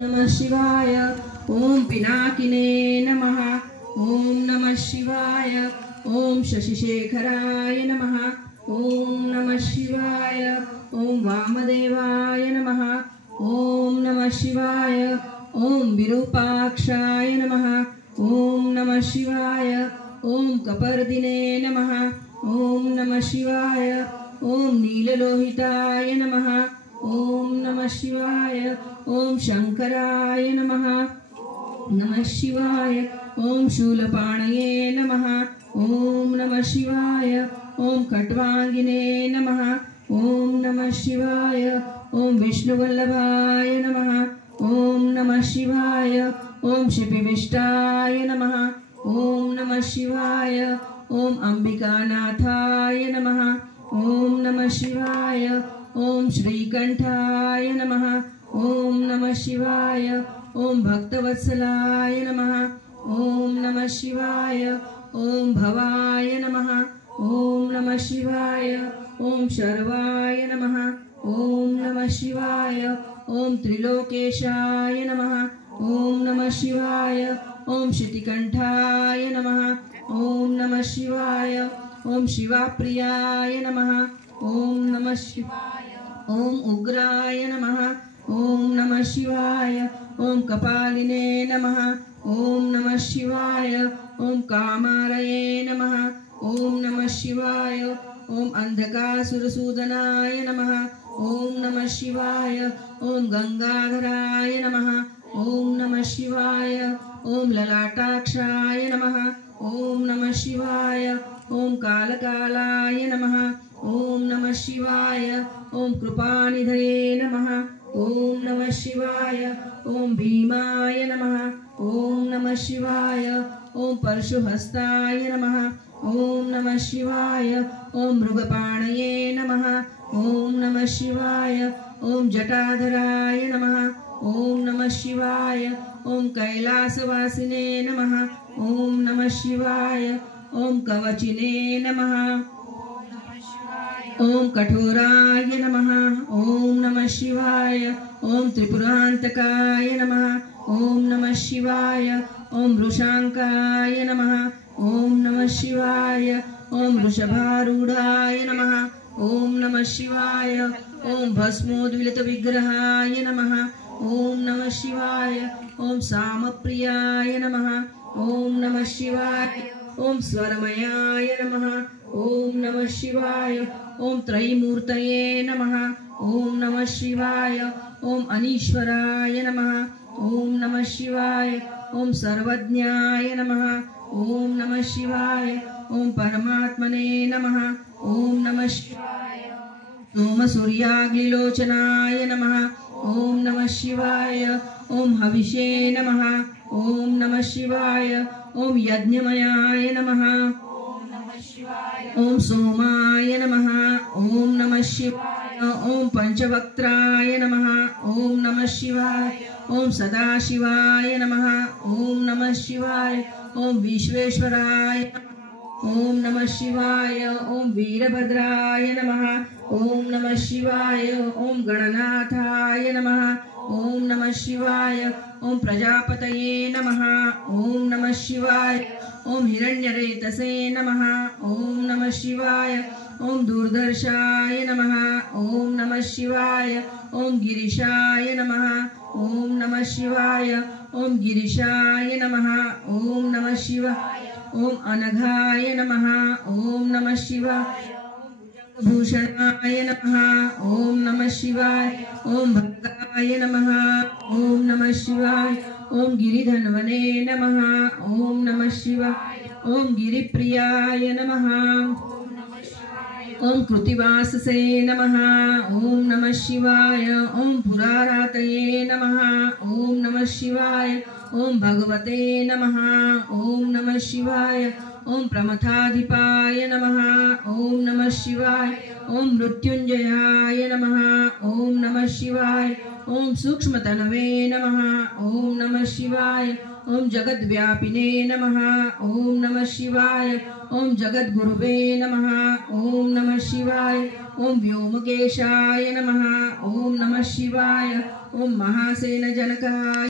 नमः शिवाय। ओम पिनाकिने नमः। ओम नमः शिवाय। ओम शशिशेखराय नमः। ओम नमः शिवाय। ओम वामदेवाय नमः। ओम नमः शिवाय। ओम विरूपाक्षाय नमः। ओम नमः शिवाय। ओम कपर्दिने नमः। ओम नमः शिवाय। ओम नीललोहिताय नमः। ओम नमः शिवाय। ओम शंकराय नमः। नमः शिवाय। ओम शूलपाणये नमः। ओम नमः शिवाय। ओम खट्वांगिने नमः। ओम नमः शिवाय। ओम विष्णुवल्लभाय नमः। ओम नमः शिवाय। ओम शिपिविष्टाय नमः। ओम नमः शिवाय। ओम अंबिकानाथाय नमः। ओम नमः शिवाय। ओम श्रीकंठाय नमः। ओम नमः शिवाय। ओम भक्तवत्सलाय नमः। ओम नमः शिवाय। ओम भवाय नमः। ओम नमः शिवाय। ओम शर्वाय नमः। ओम नमः शिवाय। ओम त्रिलोकेशाय नमः। ओम नमः शिवाय। ओम शितिकंठाय नमः। ओम नमः शिवाय। ओम शिवाप्रियाय नमः। ओम नमः शिवाय। ओम उग्राय नमः। ओम नमः शिवाय। ओम कपालिने नमः। ओम नमः शिवाय। ओम कामारये नमः। ओम नमः शिवाय। ओम अंधकासुरसूदनाय नमः। ओम नमः शिवाय। ओम गंगाधराय नमः। ओम नमः शिवाय। ओम ललाटाक्षाय नमः। ओम नमः शिवाय। ओम कालकालाय नमः। ओम नमः शिवाय। ओम कृपानिधये नमः। ओम नमः शिवाय। ओम भीमाय नमः। ओम नमः शिवाय। ओम परशुहस्ताय नमः। ओम नमः शिवाय। ओम मृगपाणये नमः। ओम नमः शिवाय। ओम जटाधराय नमः। ओम नमः शिवाय। ओम कैलासवासिने नमः। ओम नमः शिवाय। ओम कवचिने नमः। ओम कठोराय नमः। ओम नमः शिवाय। ओम त्रिपुरांतकाय नमः। ओम नमः शिवाय। ओम वृषांकाय नमः। ओम नमः शिवाय। ओम वृषभारूढ़ाय नमः। ओम नमः शिवाय। ओम भस्मोद्विलित विग्रहाय नमः। ओम नमः शिवाय। ओम सामप्रियाय नमः। ओम नमः शिवाय। ओम स्वरमयाय नमः। ओम नमः शिवाय। ओम त्रयीमूर्तये नमः। ओम नमः शिवाय। ओम अनीश्वराय नमः। ओम नमः शिवाय। ओम सर्वज्ञाय नमः। ओम नमः शिवाय। ओम परमात्मने नमः। ओम नमः शिवाय। ओम सूर्याग्निलोचनाय नमः। ओम नमः शिवाय। ओम हविषे नमः। ओम नमः शिवाय। ओम यज्ञमयाय नमः। ओम सोमाय नमः। ओम नमः शिवाय। ओम पंचवक्त्राय नमः। ओम नमः शिवाय। ओम सदाशिवाय नमः। ओम नमः शिवाय। ओम विश्वेश्वराय नमः। ओम नमः शिवाय। ओम वीरभद्राय नमः। ओम नमः शिवाय। ओम गणनाथाय नमः। ओम नमः शिवाय। ओम प्रजापतये नमः। ओम नमः शिवाय। ओम हिरण्यरेतसे नमः। ओम नमः शिवाय। ओम दुर्धर्षाय नमः। ओम नमः शिवाय। ओम गिरिशाय नमः। ओम नमः शिवाय। ओम गिरिशाय नमः। ओम नमः शिवाय। ओम अनघाय नमः। ओम नमः शिवाय। भूषणाय नमः। ओम नमः शिवाय। ओम भक्ताय नमः। ओम नमः शिवाय। ओम गिरिधन्वने नमः। ओम नमः शिवाय। ओम गिरिप्रियाय नमः। ओम कृतिवाससे नमः। ओम नमः शिवाय। ओम पुरारातये नमः। ओम नमः शिवाय। ओम भगवते नमः। ओम नमः शिवाय। ओम प्रमथाधिपाय नमः। ओम नमः शिवाय। ओम मृत्युंजयाय नमः। ओम नमः शिवाय। ओम सूक्ष्मतनवे नमः। ओम नमः शिवाय। ओम जगद्व्यापिने नमः। ओम नमः शिवाय। ओम जगद्गुरुवे नमः। ओम नमः शिवाय। ओम व्योमकेशाय नमः। ओम नमः शिवाय। ओम महासेनजनकाय